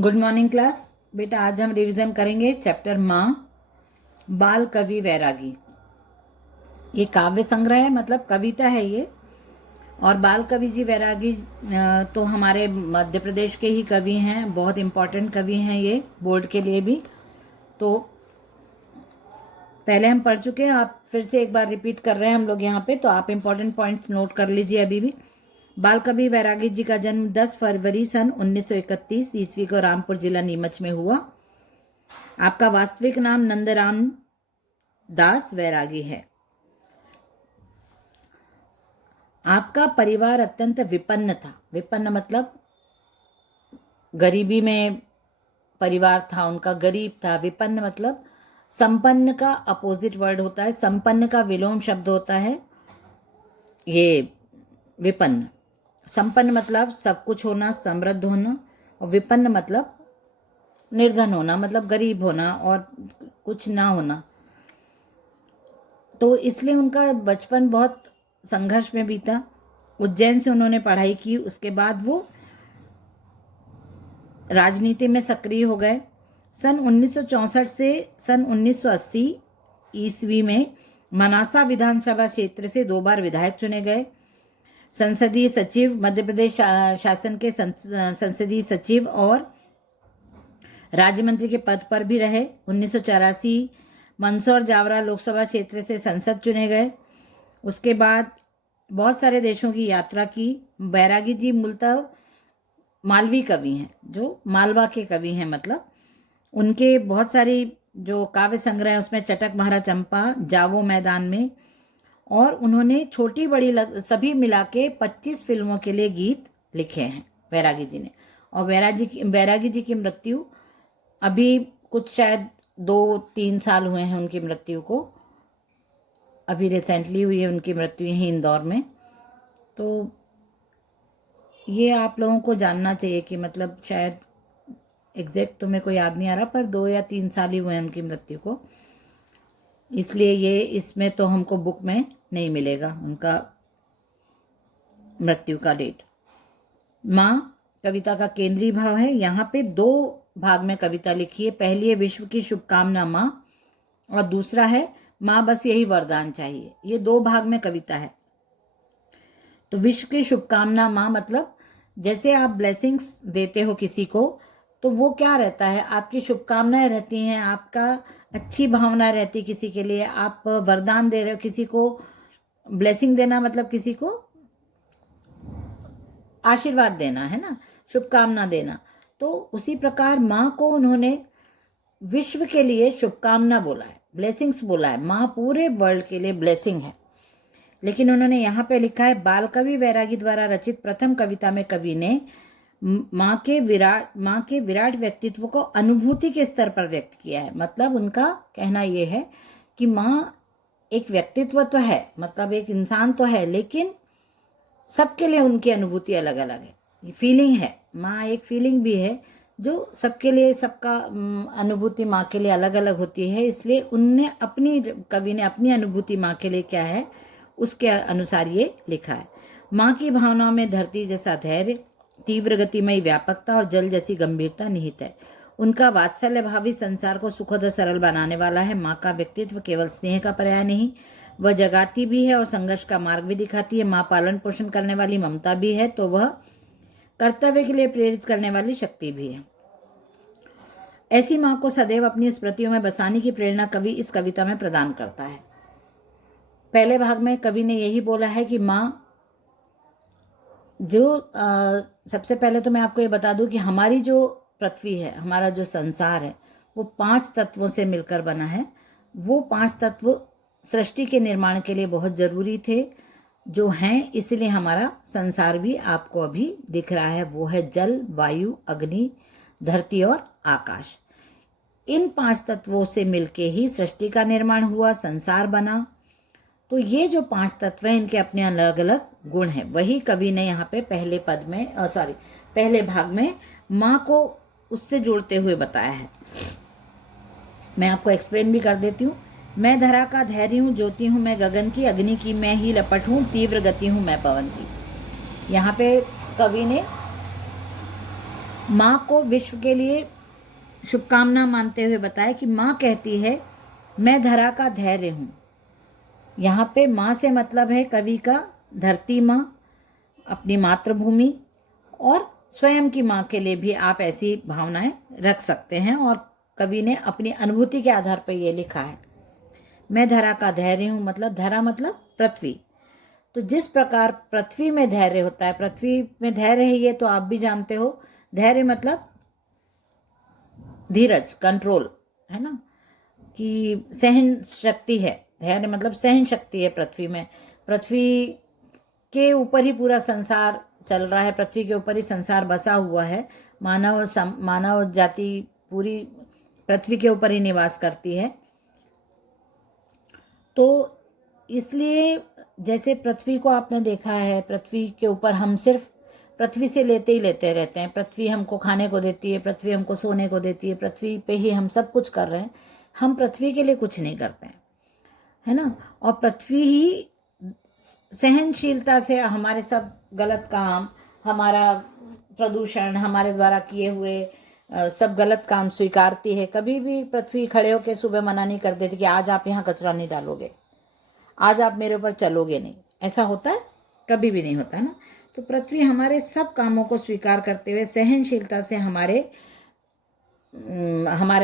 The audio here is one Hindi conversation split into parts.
Good morning class. बेटा आज हम रिवीजन करेंगे चैप्टर माँ, बाल कवि वैरागी। ये काव्य संग्रह है, मतलब कविता है ये। और बाल कवि जी वैरागी तो हमारे मध्य प्रदेश के ही कवि हैं, बहुत इम्पोर्टेंट कवि हैं ये बोर्ड के लिए भी। तो पहले हम पढ़ चुके हैं, आप फिर से एक बार रिपीट कर रहे हैं हम लोग यहाँ पे, तो आप इम्पोर्टेंट पॉइंट्स नोट कर लीजिए अभी भी। बाल कवि वैरागी जी का जन्म 10 फरवरी सन 1931 ईस्वी को रामपुर जिला नीमच में हुआ। आपका वास्तविक नाम नंदराम दास वैरागी है। आपका परिवार अत्यंत विपन्न था। विपन्न मतलब गरीबी में परिवार था उनका, गरीब था। विपन्न मतलब संपन्न का अपोजिट वर्ड होता है, संपन्न का विलोम शब्द होता है ये विपन्न। संपन्न मतलब सब कुछ होना, समृद्ध होना, और विपन्न मतलब निर्धन होना, मतलब गरीब होना और कुछ ना होना। तो इसलिए उनका बचपन बहुत संघर्ष में बीता। उज्जैन से उन्होंने पढ़ाई की, उसके बाद वो राजनीति में सक्रिय हो गए। सन 1964 से सन 1980 ईस्वी में मनासा विधानसभा क्षेत्र से 2 बार विधायक चुने गए। संसदीय सचिव, मध्य प्रदेश शासन के संसदीय सचिव और राज्य मंत्री के पद पर भी रहे। 1984 मंदसौर जावरा लोकसभा क्षेत्र से संसद चुने गए। उसके बाद बहुत सारे देशों की यात्रा की। बैरागी जी मूलतः मालवी कवि हैं, जो मालवा के कवि हैं। मतलब उनके बहुत सारी जो काव्य संग्रह है उसमें चटक महारा चंपा, जावो मैदान में, और उन्होंने छोटी बड़ी सभी मिला के 25 फिल्मों के लिए गीत लिखे हैं बैरागी जी ने। और बैरागी जी की मृत्यु अभी कुछ शायद 2-3 साल हुए हैं उनकी मृत्यु को, अभी रिसेंटली हुई है उनकी मृत्यु यहीं इंदौर में। तो ये आप लोगों को जानना चाहिए कि मतलब शायद एग्जैक्ट तो मेरे को याद नहीं आ रहा, पर 2 या 3 साल ही हुए हैं उनकी मृत्यु को, इसलिए ये इसमें तो हमको बुक में नहीं मिलेगा उनका मृत्यु का डेट। माँ कविता का केंद्रीय भाव है। यहाँ पे 2 भाग में कविता लिखी है। पहली है विश्व की शुभकामना माँ, और दूसरा है माँ बस यही वरदान चाहिए। ये 2 भाग में कविता है। तो विश्व की शुभकामना माँ मतलब जैसे आप ब्लेसिंग्स देते हो किसी को, तो वो क्या रहता है, आपकी शुभकामनाएं रहती हैं, आपका अच्छी भावना रहती किसी के लिए, आप वरदान दे रहे हो किसी को। ब्लेसिंग देना मतलब किसी को आशीर्वाद देना है ना, शुभकामना देना। तो उसी प्रकार माँ को उन्होंने विश्व के लिए शुभकामना बोला है, ब्लेसिंग्स बोला है। माँ पूरे वर्ल्ड के लिए ब्लेसिंग है। लेकिन उन्होंने यहाँ पे लिखा है बाल कवि वैरागी द्वारा रचित प्रथम कविता में कवि ने माँ के विराट व्यक्तित्व को अनुभूति के स्तर पर व्यक्त किया है। मतलब उनका कहना यह है कि माँ एक व्यक्तित्व तो है, मतलब एक इंसान तो है, लेकिन सबके लिए उनकी अनुभूति अलग अलग है। ये फीलिंग है, माँ एक फीलिंग भी है जो सबके लिए, सबका अनुभूति माँ के लिए अलग अलग होती है। इसलिए कवि ने अपनी अनुभूति माँ के लिए क्या है उसके अनुसार ये लिखा है। माँ की भावनाओं में धरती जैसा धैर्य, तीव्र गतिमयी व्यापकता और जल जैसी गंभीरता निहित है। उनका वात्सल्य भावी संसार को सुखद और सरल बनाने वाला है। माँ का व्यक्तित्व केवल स्नेह का पर्याय नहीं, वह जगाती भी है और संघर्ष का मार्ग भी दिखाती है। माँ पालन पोषण करने वाली ममता भी है, तो वह कर्तव्य के लिए प्रेरित करने वाली शक्ति भी है। ऐसी माँ को सदैव अपनी स्मृतियों में बसाने की प्रेरणा कवि इस कविता में प्रदान करता है। पहले भाग में कवि ने यही बोला है कि माँ जो सबसे पहले तो मैं आपको ये बता दूं कि हमारी जो पृथ्वी है, हमारा जो संसार है, वो 5 तत्वों से मिलकर बना है। वो 5 तत्व सृष्टि के निर्माण के लिए बहुत जरूरी थे, जो हैं, इसलिए हमारा संसार भी आपको अभी दिख रहा है। वो है जल, वायु, अग्नि, धरती और आकाश। इन 5 तत्वों से मिलके ही सृष्टि का निर्माण हुआ, संसार बना। तो ये जो 5 तत्व हैं, इनके अपने अलग अलग गुण हैं। वही कवि ने यहाँ पे पहले भाग में माँ को उससे जोड़ते हुए बताया है। मैं आपको एक्सप्लेन भी कर देती हूँ। मैं धरा का धैर्य हूँ, ज्योति हूँ मैं गगन की, अग्नि की मैं ही लपट हूँ, तीव्र गति हूँ मैं पवन की। यहाँ पे कवि ने माँ को विश्व के लिए शुभकामना मानते हुए बताया कि माँ कहती है मैं धरा का धैर्य हूँ। यहाँ पे माँ से मतलब है कवि का धरती माँ, अपनी मातृभूमि, और स्वयं की माँ के लिए भी आप ऐसी भावनाएं रख सकते हैं। और कवि ने अपनी अनुभूति के आधार पर ये लिखा है। मैं धरा का धैर्य हूँ मतलब धरा मतलब पृथ्वी। तो जिस प्रकार पृथ्वी में धैर्य होता है, पृथ्वी में धैर्य है ये तो आप भी जानते हो। धैर्य मतलब धीरज, कंट्रोल, है ना, कि सहन शक्ति है। धैर्य मतलब सहन शक्ति है पृथ्वी में। पृथ्वी के ऊपर ही पूरा संसार चल रहा है, पृथ्वी के ऊपर ही संसार बसा हुआ है। मानव जाति पूरी पृथ्वी के ऊपर ही निवास करती है। तो इसलिए जैसे पृथ्वी को आपने देखा है, पृथ्वी के ऊपर हम सिर्फ पृथ्वी से लेते ही लेते रहते हैं। पृथ्वी हमको खाने को देती है, पृथ्वी हमको सोने को देती है, पृथ्वी पे ही हम सब कुछ कर रहे हैं। हम पृथ्वी के लिए कुछ नहीं करते हैं, है ना। और पृथ्वी ही सहनशीलता से हमारे सब गलत काम, हमारा प्रदूषण, हमारे द्वारा किए हुए सब गलत काम स्वीकारती है। कभी भी पृथ्वी खड़े होकर सुबह मना नहीं कर देती कि आज आप यहाँ कचरा नहीं डालोगे, आज आप मेरे ऊपर चलोगे नहीं। ऐसा होता है? कभी भी नहीं होता, है ना। तो पृथ्वी हमारे सब कामों को स्वीकार करते हुए सहनशीलता से हमारे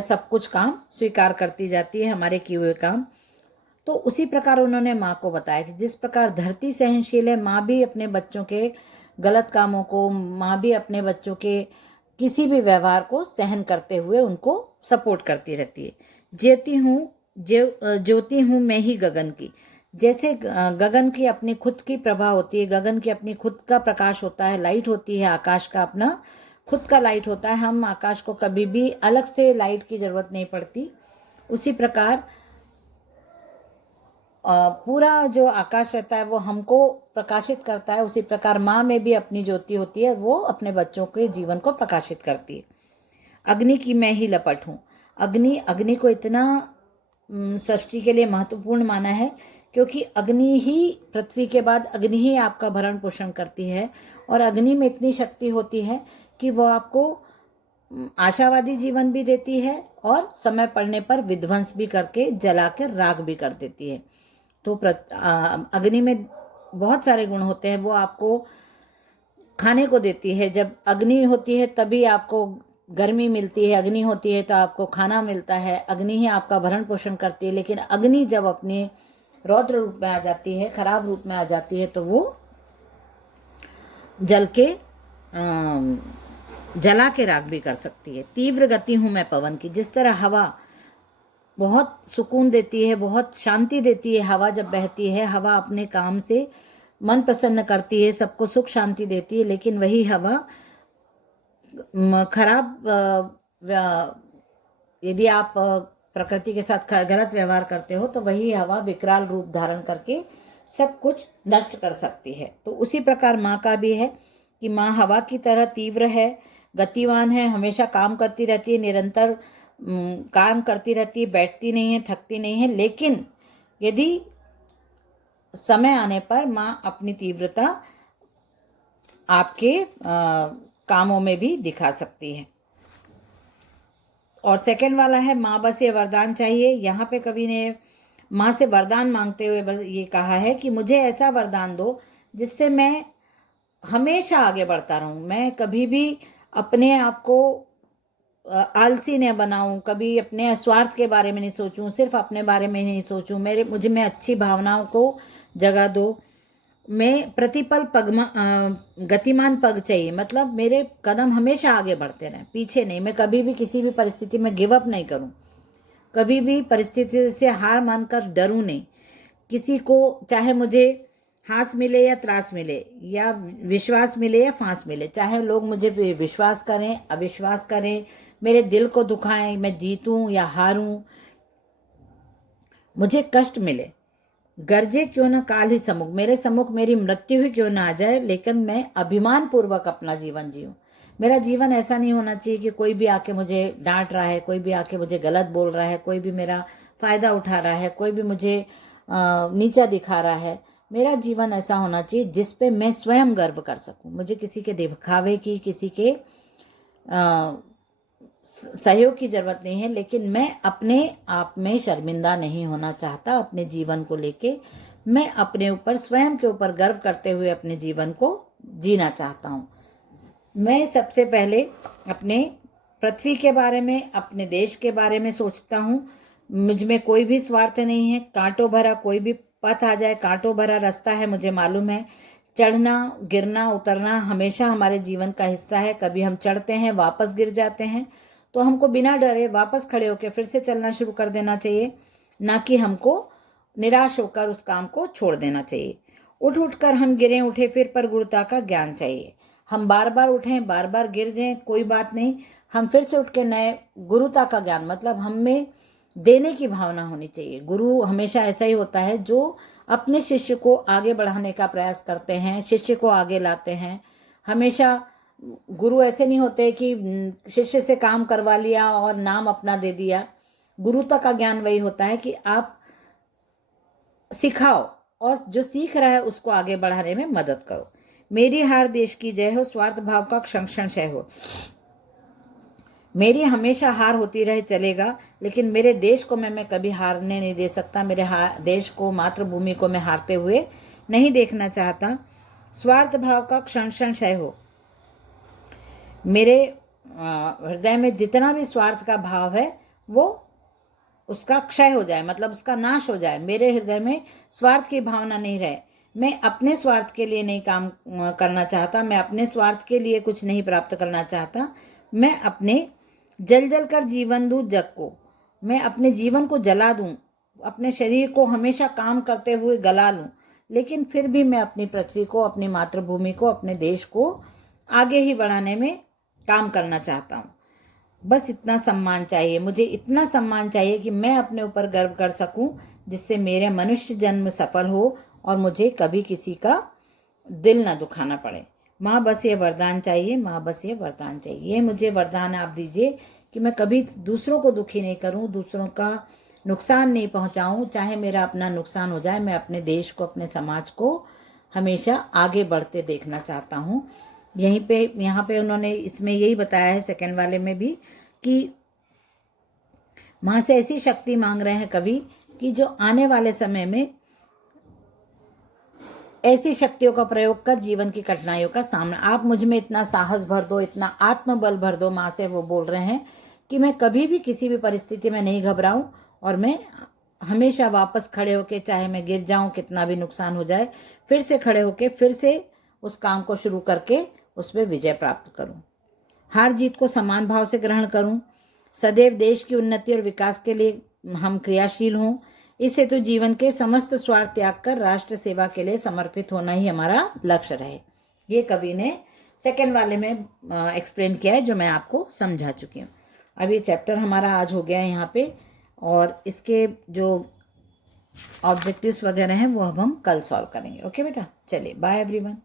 सब कुछ काम स्वीकार करती जाती है, हमारे किए हुए काम। तो उसी प्रकार उन्होंने माँ को बताया कि जिस प्रकार धरती सहनशील है, माँ भी अपने बच्चों के गलत कामों को, माँ भी अपने बच्चों के किसी भी व्यवहार को सहन करते हुए उनको सपोर्ट करती रहती है। ज्योति हूँ मैं ही गगन की। जैसे गगन की अपनी खुद की प्रभा होती है, गगन की अपनी खुद का प्रकाश होता है, लाइट होती है, आकाश का अपना खुद का लाइट होता है। हम आकाश को कभी भी अलग से लाइट की जरूरत नहीं पड़ती। उसी प्रकार पूरा जो आकाश रहता है वो हमको प्रकाशित करता है। उसी प्रकार माँ में भी अपनी ज्योति होती है, वो अपने बच्चों के जीवन को प्रकाशित करती है। अग्नि की मैं ही लपट हूँ। अग्नि को इतना सृष्टि के लिए महत्वपूर्ण माना है क्योंकि अग्नि ही, पृथ्वी के बाद अग्नि ही आपका भरण पोषण करती है। और अग्नि में इतनी शक्ति होती है कि वो आपको आशावादी जीवन भी देती है और समय पड़ने पर विध्वंस भी करके जलाकर राख भी कर देती है। तो अग्नि में बहुत सारे गुण होते हैं। वो आपको खाने को देती है, जब अग्नि होती है तभी आपको गर्मी मिलती है, अग्नि होती है तो आपको खाना मिलता है, अग्नि ही आपका भरण पोषण करती है। लेकिन अग्नि जब अपने रौद्र रूप में आ जाती है, खराब रूप में आ जाती है, तो वो जला के राख भी कर सकती है। तीव्र गति हूं मैं पवन की। जिस तरह हवा बहुत सुकून देती है, बहुत शांति देती है, हवा जब बहती है, हवा अपने काम से मन प्रसन्न करती है, सबको सुख शांति देती है। लेकिन वही हवा खराब, यदि आप प्रकृति के साथ गलत व्यवहार करते हो तो वही हवा विकराल रूप धारण करके सब कुछ नष्ट कर सकती है। तो उसी प्रकार माँ का भी है कि माँ हवा की तरह तीव्र है, गतिवान है, हमेशा काम करती रहती है, निरंतर काम करती रहती है, बैठती नहीं है, थकती नहीं है। लेकिन यदि समय आने पर माँ अपनी तीव्रता आपके कामों में भी दिखा सकती है। और सेकंड वाला है माँ बस ये वरदान चाहिए। यहाँ पे कवि ने माँ से वरदान मांगते हुए बस ये कहा है कि मुझे ऐसा वरदान दो जिससे मैं हमेशा आगे बढ़ता रहूं, मैं कभी भी अपने आप को आलसी न बनाऊं, कभी अपने स्वार्थ के बारे में नहीं सोचूं, सिर्फ अपने बारे में नहीं सोचूं। मुझे अच्छी भावनाओं को जगह दो। मैं प्रतिपल गतिमान पग चाहिए, मतलब मेरे कदम हमेशा आगे बढ़ते रहें, पीछे नहीं। मैं कभी भी किसी भी परिस्थिति में गिव अप नहीं करूं, कभी भी परिस्थिति से हार मानकर डरूं नहीं। किसी को चाहे मुझे हास मिले या त्रास मिले, या विश्वास मिले या फांस मिले, चाहे लोग मुझे विश्वास करें अविश्वास करें, मेरे दिल को दुखाएं, मैं जीतूं या हारूं, मुझे कष्ट मिले, गरजे क्यों ना काल ही सम्मुख, मेरे सम्मुख मेरी मृत्यु ही क्यों ना आ जाए, लेकिन मैं अभिमान पूर्वक अपना जीवन जीऊं। मेरा जीवन ऐसा नहीं होना चाहिए कि कोई भी आके मुझे डांट रहा है, कोई भी आके मुझे गलत बोल रहा है, कोई भी मेरा फायदा उठा रहा है, कोई भी मुझे नीचा दिखा रहा है। मेरा जीवन ऐसा होना चाहिए जिस पे मैं स्वयं गर्व कर सकूं। मुझे किसी के दिखावे की, किसी के सहयोग की जरूरत नहीं है, लेकिन मैं अपने आप में शर्मिंदा नहीं होना चाहता। अपने जीवन को लेके मैं अपने ऊपर, स्वयं के ऊपर गर्व करते हुए अपने जीवन को जीना चाहता हूँ। मैं सबसे पहले अपने पृथ्वी के बारे में, अपने देश के बारे में सोचता हूँ। मुझ में कोई भी स्वार्थ नहीं है। कांटों भरा कोई भी पथ आ जाए, कांटों भरा रास्ता है, मुझे मालूम है। चढ़ना, गिरना, उतरना हमेशा हमारे जीवन का हिस्सा है। कभी हम चढ़ते हैं, वापस गिर जाते हैं, तो हमको बिना डरे वापस खड़े होकर फिर से चलना शुरू कर देना चाहिए, ना कि हमको निराश होकर उस काम को छोड़ देना चाहिए। उठ उठ कर हम गिरे उठे फिर, पर गुरुता का ज्ञान चाहिए। हम बार बार उठें, बार बार गिर जाएं, कोई बात नहीं, हम फिर से उठ के नए, गुरुता का ज्ञान मतलब हम में देने की भावना होनी चाहिए। गुरु हमेशा ऐसा ही होता है जो अपने शिष्य को आगे बढ़ाने का प्रयास करते हैं, शिष्य को आगे लाते हैं। हमेशा गुरु ऐसे नहीं होते कि शिष्य से काम करवा लिया और नाम अपना दे दिया। गुरुता का ज्ञान वही होता है कि आप सिखाओ और जो सीख रहा है उसको आगे बढ़ाने में मदद करो। मेरी हार देश की जय हो, स्वार्थ भाव का क्षण क्षय हो। मेरी हमेशा हार होती रहे चलेगा, लेकिन मेरे देश को मैं कभी हारने नहीं दे सकता। मेरे देश को, मातृभूमि को मैं हारते हुए नहीं देखना चाहता। स्वार्थ भाव का क्षण क्षण क्षय हो। मेरे हृदय में जितना भी स्वार्थ का भाव है वो उसका क्षय हो जाए, मतलब उसका नाश हो जाए। मेरे हृदय में स्वार्थ की भावना नहीं रहे। मैं अपने स्वार्थ के लिए नहीं काम करना चाहता। मैं अपने स्वार्थ के लिए कुछ नहीं प्राप्त करना चाहता। मैं अपने जल जल कर जीवन दूं जग को। मैं अपने जीवन को जला दूं, अपने शरीर को हमेशा काम करते हुए गला लूं, लेकिन फिर भी मैं अपनी पृथ्वी को, अपनी मातृभूमि को, अपने देश को आगे ही बढ़ाने में काम करना चाहता हूँ। बस इतना सम्मान चाहिए मुझे, इतना सम्मान चाहिए कि मैं अपने ऊपर गर्व कर सकूं, जिससे मेरे मनुष्य जन्म सफल हो और मुझे कभी किसी का दिल ना दुखाना पड़े। माँ बस ये वरदान चाहिए, माँ बस ये वरदान चाहिए। ये मुझे वरदान आप दीजिए कि मैं कभी दूसरों को दुखी नहीं करूं, दूसरों का नुकसान नहीं पहुंचाऊं। चाहे मेरा अपना नुकसान हो जाए, मैं अपने देश को, अपने समाज को हमेशा आगे बढ़ते देखना चाहता हूं। यहाँ पे उन्होंने इसमें यही बताया है, सेकंड वाले में भी, कि माँ से ऐसी शक्ति मांग रहे हैं कवि कि जो आने वाले समय में ऐसी शक्तियों का प्रयोग कर जीवन की कठिनाइयों का सामना, आप मुझ में इतना साहस भर दो, इतना आत्मबल भर दो। माँ से वो बोल रहे हैं कि मैं कभी भी किसी भी परिस्थिति में नहीं घबराऊं और मैं हमेशा वापस खड़े होके, चाहे मैं गिर जाऊं, कितना भी नुकसान हो जाए, फिर से खड़े होके फिर से उस काम को शुरू करके उसमें विजय प्राप्त करूं। हार जीत को समान भाव से ग्रहण करूं। सदैव देश की उन्नति और विकास के लिए हम क्रियाशील हों। इस हेतु जीवन के समस्त स्वार्थ त्याग कर राष्ट्र सेवा के लिए समर्पित होना ही हमारा लक्ष्य रहे। ये कवि ने सेकंड वाले में एक्सप्लेन किया है, जो मैं आपको समझा चुकी हूँ। अब ये चैप्टर हमारा आज हो गया है यहाँ पे, और इसके जो ऑब्जेक्टिव्स वगैरह हैं वो अब हम कल सॉल्व करेंगे। ओके बेटा, चलिए बाय एवरीवन।